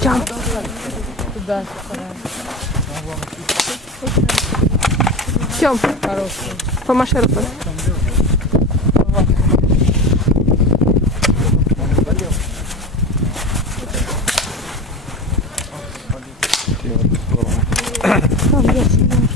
Jump. Туда. Тём, Хороший. помаши рукой. Там я снимаю.